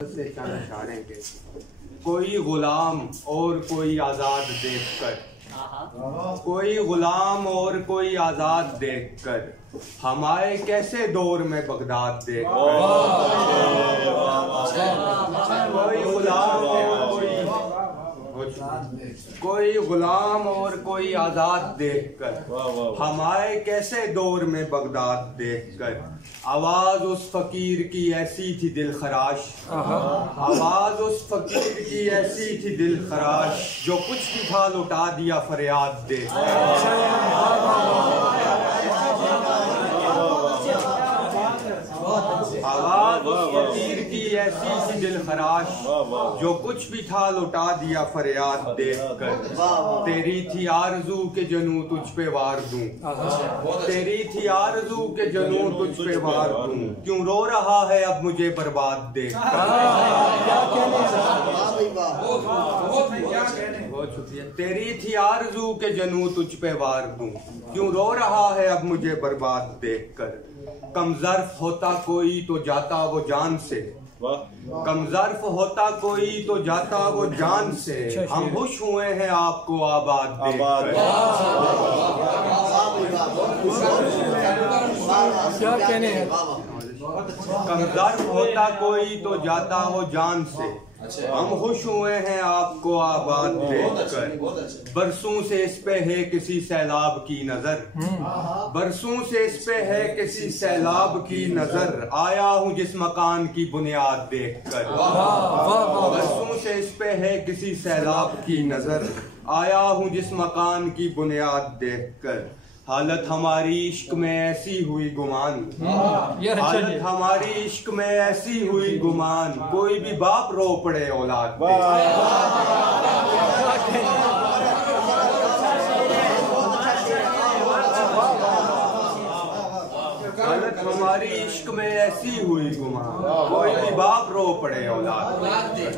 से चंद इशारे के कोई गुलाम और कोई आजाद देखकर, कोई गुलाम और कोई आजाद देखकर हम आए कैसे दौर में बगदाद देखकर। कोई गुलाम और कोई आजाद देखकर हम आए कैसे दौर में बगदाद देखकर। आवाज उस फकीर की ऐसी थी दिल खराश, आवाज उस फकीर की ऐसी थी दिल खराश, जो कुछ भी था लुटा दिया फरियाद देकर। आवाज उस फकीर की ऐसी थी दिल खराश, जो कुछ भी था लुटा दिया फरियाद देखकर। तेरी थी आरज़ू के जनू तुझ पे वार दूं, तेरी थी आरज़ू के जनू तुझ पे वार दूं, क्यों रो रहा है अब मुझे बर्बाद देखकर। बहुत शुक्रिया। तेरी थी आरज़ू के जनू तुझ पे वार दूं, क्यों रो रहा है अब मुझे बर्बाद देखकर। कमज़र्फ होता कोई तो जाता वो जान से, कमज़र्फ होता कोई तो जाता वो जान से, हम खुश हुए हैं आपको आबाद देखकर। क्या कहने हैं। कमज़र्फ होता कोई तो जाता वो जान से, हम खुश हुए हैं आपको आबाद देखकर। बरसों से इस पे है किसी सैलाब की नजर, बरसों से इस पे है किसी सैलाब की नजर, आया हूँ जिस मकान की बुनियाद देखकर। बरसों से इस पे है किसी सैलाब की नजर, आया हूँ जिस मकान की बुनियाद देखकर। हालत हमारी इश्क में ऐसी हुई गुमान, हालत हमारी इश्क में ऐसी हुई गुमान, कोई भी बाप रो पड़े औलाद पे। हालत हमारी इश्क में ऐसी हुई गुमान, कोई भी बाप रो पड़े औलाद पे।